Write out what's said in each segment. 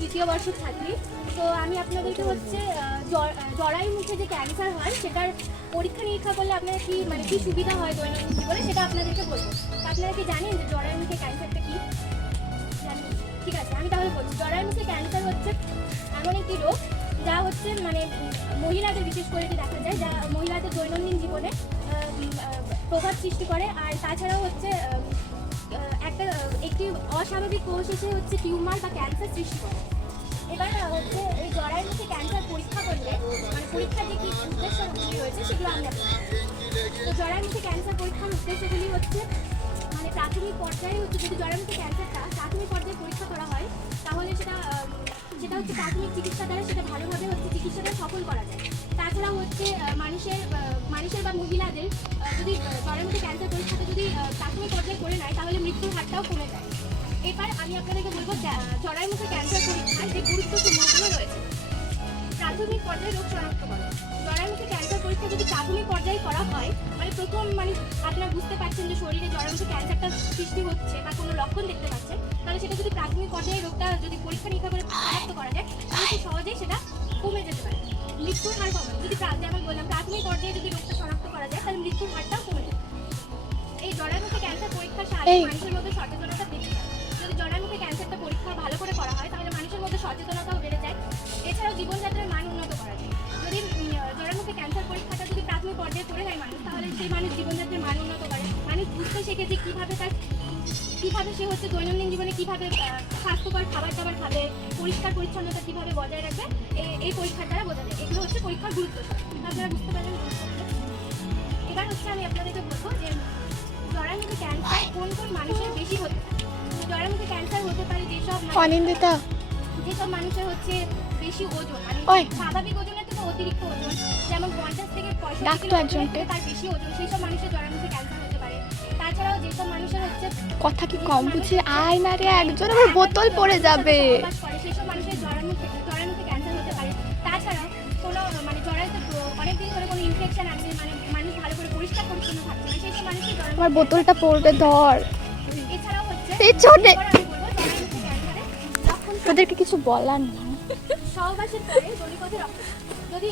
তৃতীয় বর্ষের ছাত্রী। তো আমি আপনাদেরকে হচ্ছে জরায়ুর মুখে যে ক্যান্সার হয় সেটার পরীক্ষা নিরীক্ষা করলে আপনারা কি মানে কি সুবিধা হয় দৈনন্দিন জীবনে সেটা আপনাদেরকে বলবো। আপনারা কি জানেন যে জরায়ুর মুখে ক্যান্সারটা কি জানেন? ঠিক আছে, আমি তাহলে বলছি। জরায়ুর মুখে ক্যান্সার হচ্ছে এমন একটি রোগ যা হচ্ছে মানে মহিলাদের বিশেষ করে দেখা যায়, যা মহিলাদের দৈনন্দিন জীবনে প্রভাব সৃষ্টি করে। আর তাছাড়াও হচ্ছে একটি অস্বাভাবিক কোষ এসে হচ্ছে টিউমার বা ক্যান্সার সৃষ্টি করে। এবার হচ্ছে এই জরায়ুর মুখে ক্যান্সার পরীক্ষা করলে মানে পরীক্ষার যে কি উদ্দেশ্যগুলি রয়েছে সেগুলো আমরা বলবো। তো জরায়ুর মুখে ক্যান্সার পরীক্ষার উদ্দেশ্যগুলি হচ্ছে মানে প্রাথমিক পর্যায়ে হচ্ছে যদি জরায়ুর মুখে ক্যান্সারটা প্রাথমিক পর্যায়ে পরীক্ষা করা হয় তাহলে সেটা হচ্ছে প্রাথমিক চিকিৎসা দ্বারা সেটা ভালোভাবে হচ্ছে চিকিৎসাটা সফল করা যায়। তাছাড়াও হচ্ছে মানুষের বা মহিলাদের যদি জরায়ুর মুখে ক্যান্সার পরীক্ষাটা যদি প্রাথমিক পর্যায়ে করে নেয় তাহলে মৃত্যুর হারটাও কমে যায়। এবার আমি আপনাদেরকে বলবো জরায়ুর মুখে ক্যান্সার পরীক্ষার যে গুরুত্বপূর্ণগুলো রয়েছে। প্রাথমিক পর্যায়ে রোগ শনাক্তকরণ। জরায়ুর মুখে ক্যান্সার পরীক্ষা যদি প্রাথমিক পর্যায়ে করা হয় মানে প্রথম মানে আপনারা বুঝতে পারছেন যে শরীরে জরায়ুর মুখে ক্যান্সারটা সৃষ্টি হচ্ছে বা কোনো লক্ষণ দেখতে পাচ্ছেন, তাহলে সেটা যদি প্রাথমিক পর্যায়ে রোগটা যদি পরীক্ষা নিরীক্ষা করে শনাক্ত করা যায় তাহলে খুব সহজেই সেটা কমে যেতে পারে। মৃত্যুর হার কমে যদি যেমন বললাম প্রাথমিক পর্যায়ে যদি রোগটা শনাক্ত করা যায় তাহলে মৃত্যুর হারটাও কমে যাবে। এই জরায়ুর মুখে ক্যান্সার পরীক্ষার সাহায্যে মানুষের মধ্যে সচেতনতা বেড়ে যায়। যদি জরায়ুর মুখে ক্যান্সারটা পরীক্ষা ভালো করে করা হয় তাহলে মানুষের মধ্যে সচেতনতাও বেড়ে যায়। এছাড়াও জীবনযাত্রার মান উন্নত করা যায়। যদি জরায়ুর মুখে ক্যান্সার পরীক্ষাটা যদি প্রাথমিক পর্যায়ে করে নেয় মানুষ তাহলে সেই মানুষ জীবনযাত্রার মান উন্নত করে। মানুষ বুঝতে শেখে যে কীভাবে সে হচ্ছে দৈনন্দিন জীবনে কীভাবে স্বাস্থ্যকর খাবার দাবার খাবে, পরিষ্কার পরিচ্ছন্নতা কীভাবে বজায় রাখবে, এই পরীক্ষার দ্বারা বোঝা যায়। এগুলো হচ্ছে পরীক্ষার গুরুত্ব। আপনারা বুঝতে পারলেন। এবার হচ্ছে আমি আপনাদেরকে বলবো যে জরায়ুর মুখে ক্যান্সার কোন কোন মানুষের বেশি হতে পারে। জরায়ুর মুখে ক্যান্সার হতে পারে যেসব মানুষের হচ্ছে বেশি ওজন মানে স্বাভাবিক ওজনের থেকে অতিরিক্ত ওজন, যেমন 50 থেকে 65 কিলো তার বেশি ওজন, সেই সব মানুষের জরায়ুর মুখে ক্যান্সার হতে পারে। তাছাড়াও যেসব মানুষের হচ্ছে কথা কি কম বুঝি আয় না রে একজন আবার বোতল পড়ে যাবে সেই সব মানুষের জরায়ুর মুখে ক্যান্সার হতে পারে। তাছাড়াও কোনো মানে জরায়ুতে অনেকদিন ধরে কোনো ইনফেকশন আছে মানে মানুষ ভালো করে পরিষ্কার পরিচ্ছন্ন থাকছে না, সেই সব মানুষের জরায়ুর আমার বোতলটা পড়বে ধর। এছাড়াও হচ্ছে পেছনে জরায়ুর মুখে ক্যান্সারে লক্ষণ তোদেরকে কিছু বলার না। সহবাসের পরে জনিপথে রক্তপাত। যদি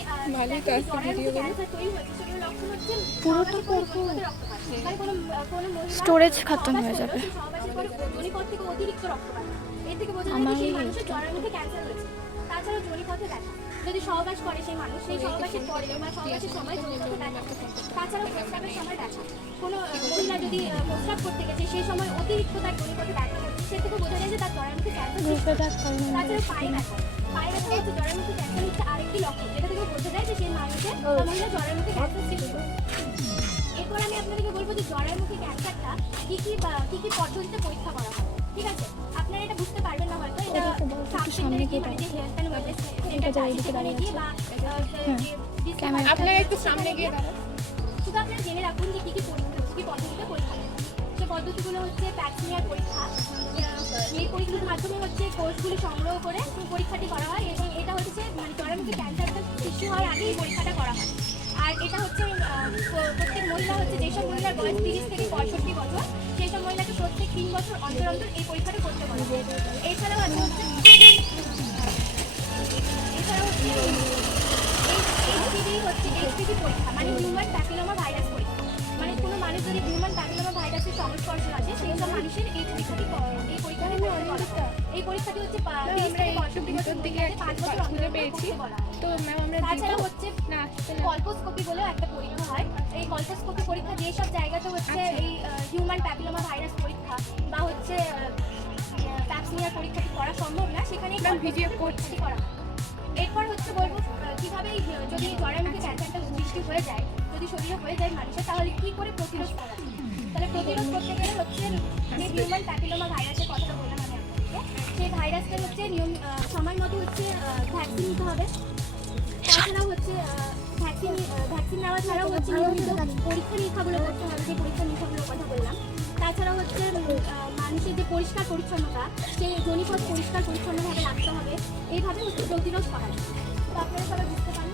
জরায়ুর মুখে ক্যান্সার তৈরি হচ্ছে সেগুলো লক্ষণ হচ্ছে পুরোটা করবো রক্তপাত। মানে কোনো মহিলা স্টোরেজ খতম হয়ে যাবে। সহবাসের পরে জনিপথ থেকে অতিরিক্ত রক্তপাত, এর থেকে বোঝা যায় যে সেই মানুষের জরায়ুর মুখে ক্যান্সার হয়েছে। তাছাড়া জনিপথে ব্যথা, যদি সহবাস করে সেই মানুষ সেই সহবাসের পরে বা সহবাসের সময় জনিপথে ব্যথা। তাছাড়াও প্রস্রাবের সময় ব্যথা, কোনো মহিলা যদি প্রস্রাব করতে গেছে সেই সময় অতিরিক্ত তার জনিপথে ব্যথা হচ্ছে, সে থেকে বোঝা যায় যে তার জরায়ুর মুখে ক্যান্সার। তাছাড়া পায়ে ব্যথা হচ্ছে জরায়ুর মুখে ক্যান্সার হচ্ছে আরেকটি লক্ষণ, যেটা থেকে বোঝা যায় যে সেই মানুষের মহিলা জরায়ুর মুখে ক্যান্সার সৃষ্টি করে। এরপর আমি আপনাদেরকে বলবো যে জরায়ুর মুখে ক্যান্সারটা কি কি পদ্ধতিতে পরীক্ষা করা হয়। ঠিক আছে, আপনারা এটা বুঝতে পারবেন না হয়তো, এটা সাবসেন্টারে গিয়ে মানে যে হেলথ অ্যান্ড ওয়েলনেস সেন্টার আছে সেখানে গিয়ে বা আপনারা একটু সামনে গিয়ে দাঁড়ান। শুধু আপনারা জেনে রাখুন যে কি পদ্ধতিতে পরীক্ষা হয়। সে পদ্ধতিগুলো হচ্ছে প্যাপসমিয়ার পরীক্ষা। এই পরীক্ষার মাধ্যমে হচ্ছে কোষগুলি সংগ্রহ করে পরীক্ষাটি করা হয় এবং এটা হচ্ছে মানে জরায়ুর মুখে ক্যান্সারটা সৃষ্টি হওয়ার আগেই পরীক্ষাটা করা হয়। আর এটা হচ্ছে প্রত্যেক মহিলা হচ্ছে যেসব মহিলার বয়স 30 থেকে 65 বছর সেই সব মহিলাকে প্রত্যেক 3 বছর অন্তর অন্তর এই পরীক্ষাটা করতে বলা হয়। এছাড়াও হচ্ছে HPV পরীক্ষা মানে হিউম্যান প্যাপিলোমা ভাইরাস পরীক্ষা। মানে কোনো মানুষ যদি হিউম্যান প্যাপিলোমা ভাইরাসের সংস্পর্শে আছে সেই সব মানুষের এই পরীক্ষাটি হচ্ছে 30 থেকে 65 বছর দিকে 5 বছর অন্তর পেয়েছি। তো ম্যাম আমরা তাছাড়া হচ্ছে কল্পোস্কোপি বলেও একটা পরীক্ষা হয়। এই কল্পোস্কোপি পরীক্ষা যেসব জায়গাতে হচ্ছে এই হিউম্যান প্যাপিলোমা ভাইরাস পরীক্ষা বা হচ্ছে প্যাপসমিয়ার পরীক্ষাটি করা সম্ভব না সেখানে ভিডিও পরীক্ষাটি করা হয়। এরপর হচ্ছে বলবো কিভাবে যদি জরায়ুর মুখে ক্যান্সারটা সৃষ্টি হয়ে যায়, যদি শরীরে হয়ে যায় মানুষের, তাহলে কি করে প্রতিরোধ করা যায়। তাহলে প্রতিরোধ করতে গেলে হচ্ছে যে হিউম্যান প্যাপিলোমা ভাইরাসের কথাটা বললাম আমি আপনাদেরকে, সেই ভাইরাসটা হচ্ছে সময় মতো হচ্ছে ভ্যাকসিন নিতে হবে। তাছাড়াও হচ্ছে ভ্যাকসিন নেওয়া ছাড়াও হচ্ছে নিয়মিত পরীক্ষা নিরীক্ষাগুলো করতে হবে, যে পরীক্ষা নিরীক্ষাগুলোর কথা বললাম। তাছাড়াও হচ্ছে মানুষের যে পরিষ্কার পরিচ্ছন্নতা সেই জনিপথ পরিষ্কার পরিচ্ছন্নভাবে রাখতে হবে। এইভাবে হচ্ছে প্রতিরোধ করা যায়। তো আপনারা সবাই বুঝতে পারেন।